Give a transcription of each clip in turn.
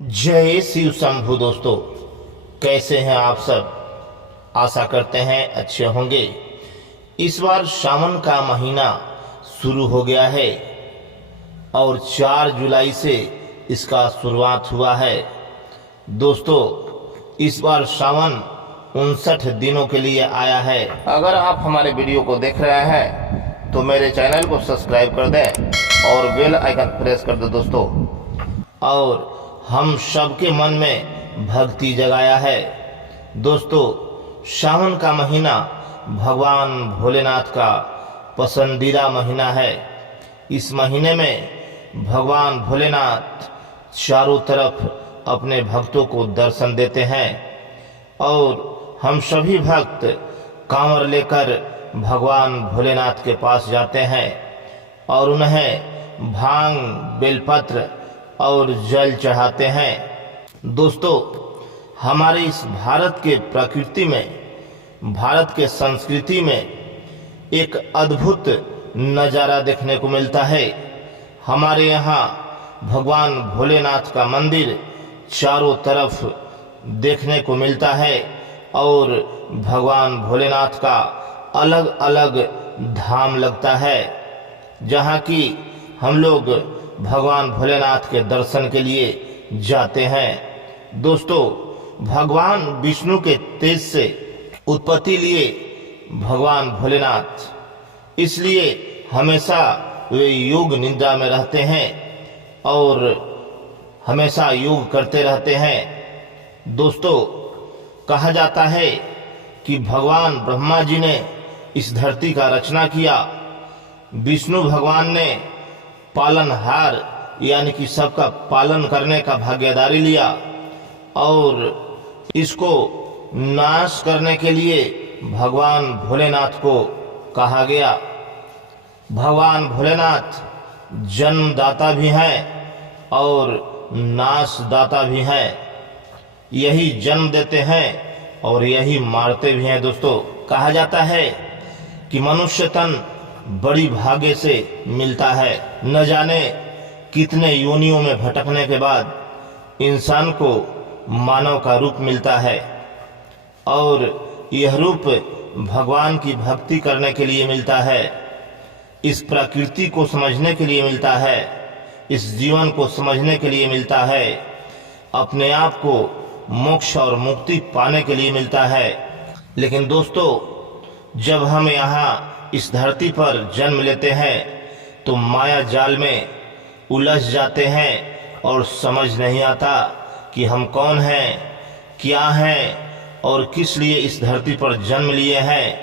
जय शिव शंभु। दोस्तों, कैसे हैं आप सब? आशा करते हैं अच्छे होंगे। इस बार सावन का महीना शुरू हो गया है और 4 जुलाई से इसका शुरुआत हुआ है। दोस्तों, इस बार सावन 59 दिनों के लिए आया है। अगर आप हमारे वीडियो को देख रहे हैं तो मेरे चैनल को सब्सक्राइब कर दें और बेल आइकन प्रेस कर दें दोस्तों। और हम सबके मन में भक्ति जगाया है। दोस्तों, सावन का महीना भगवान भोलेनाथ का पसंदीदा महीना है। इस महीने में भगवान भोलेनाथ चारों तरफ अपने भक्तों को दर्शन देते हैं और हम सभी भक्त कांवर लेकर भगवान भोलेनाथ के पास जाते हैं और उन्हें भांग, बेलपत्र और जल चढ़ाते हैं। दोस्तों, हमारे इस भारत के प्रकृति में, भारत के संस्कृति में एक अद्भुत नज़ारा देखने को मिलता है। हमारे यहाँ भगवान भोलेनाथ का मंदिर चारों तरफ देखने को मिलता है और भगवान भोलेनाथ का अलग अलग धाम लगता है, जहाँ की हम लोग भगवान भोलेनाथ के दर्शन के लिए जाते हैं। दोस्तों, भगवान विष्णु के तेज से उत्पत्ति लिए भगवान भोलेनाथ, इसलिए हमेशा वे योग निद्रा में रहते हैं और हमेशा योग करते रहते हैं। दोस्तों, कहा जाता है कि भगवान ब्रह्मा जी ने इस धरती का रचना किया, विष्णु भगवान ने पालनहार यानी कि सबका पालन करने का भागीदारी लिया और इसको नाश करने के लिए भगवान भोलेनाथ को कहा गया। भगवान भोलेनाथ जन्मदाता भी हैं और नाशदाता भी हैं। यही जन्म देते हैं और यही मारते भी हैं। दोस्तों, कहा जाता है कि मनुष्य तन बड़ी भाग्य से मिलता है। न जाने कितने योनियों में भटकने के बाद इंसान को मानव का रूप मिलता है और यह रूप भगवान की भक्ति करने के लिए मिलता है, इस प्रकृति को समझने के लिए मिलता है, इस जीवन को समझने के लिए मिलता है, अपने आप को मोक्ष और मुक्ति पाने के लिए मिलता है। लेकिन दोस्तों, जब हम यहाँ इस धरती पर जन्म लेते हैं तो माया जाल में उलझ जाते हैं और समझ नहीं आता कि हम कौन हैं, क्या हैं और किस लिए इस धरती पर जन्म लिए हैं।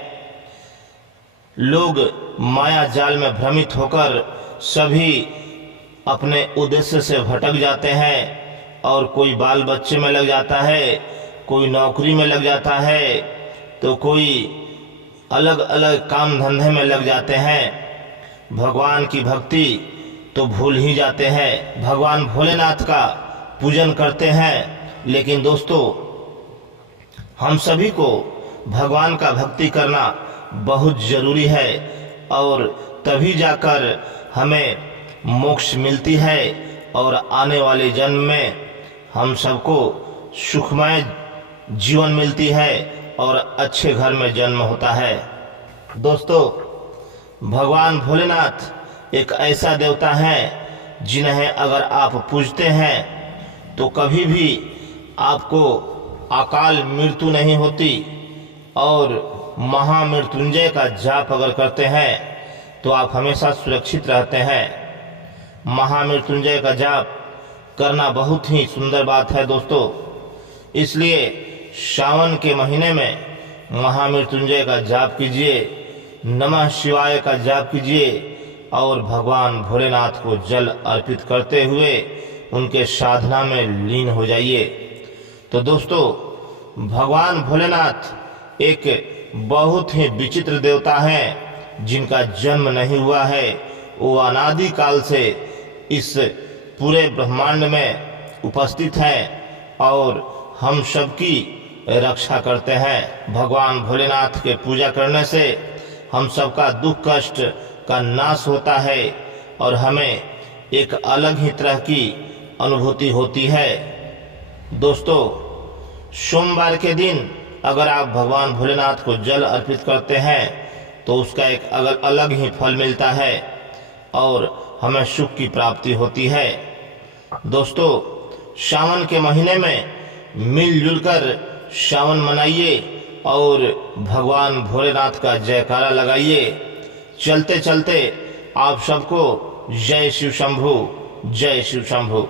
लोग माया जाल में भ्रमित होकर सभी अपने उद्देश्य से भटक जाते हैं और कोई बाल बच्चे में लग जाता है, कोई नौकरी में लग जाता है, तो कोई अलग अलग काम धंधे में लग जाते हैं। भगवान की भक्ति तो भूल ही जाते हैं, भगवान भोलेनाथ का पूजन करते हैं। लेकिन दोस्तों, हम सभी को भगवान का भक्ति करना बहुत जरूरी है और तभी जाकर हमें मोक्ष मिलती है और आने वाले जन्म में हम सबको सुखमय जीवन मिलती है और अच्छे घर में जन्म होता है। दोस्तों, भगवान भोलेनाथ एक ऐसा देवता है जिन्हें अगर आप पूजते हैं तो कभी भी आपको अकाल मृत्यु नहीं होती और महामृत्युंजय का जाप अगर करते हैं तो आप हमेशा सुरक्षित रहते हैं। महामृत्युंजय का जाप करना बहुत ही सुंदर बात है दोस्तों, इसलिए सावन के महीने में महामृत्युंजय का जाप कीजिए, नमः शिवाय का जाप कीजिए और भगवान भोलेनाथ को जल अर्पित करते हुए उनके साधना में लीन हो जाइए। तो दोस्तों, भगवान भोलेनाथ एक बहुत ही विचित्र देवता हैं जिनका जन्म नहीं हुआ है। वो अनादि काल से इस पूरे ब्रह्मांड में उपस्थित हैं और हम सबकी रक्षा करते हैं। भगवान भोलेनाथ के पूजा करने से हम सबका दुख कष्ट का नाश होता है और हमें एक अलग ही तरह की अनुभूति होती है। दोस्तों, सोमवार के दिन अगर आप भगवान भोलेनाथ को जल अर्पित करते हैं तो उसका एक अलग ही फल मिलता है और हमें सुख की प्राप्ति होती है। दोस्तों, सावन के महीने में मिलजुल कर सावन मनाइए और भगवान भोलेनाथ का जयकारा लगाइए। चलते चलते आप सबको जय शिव शंभु, जय शिव शंभु।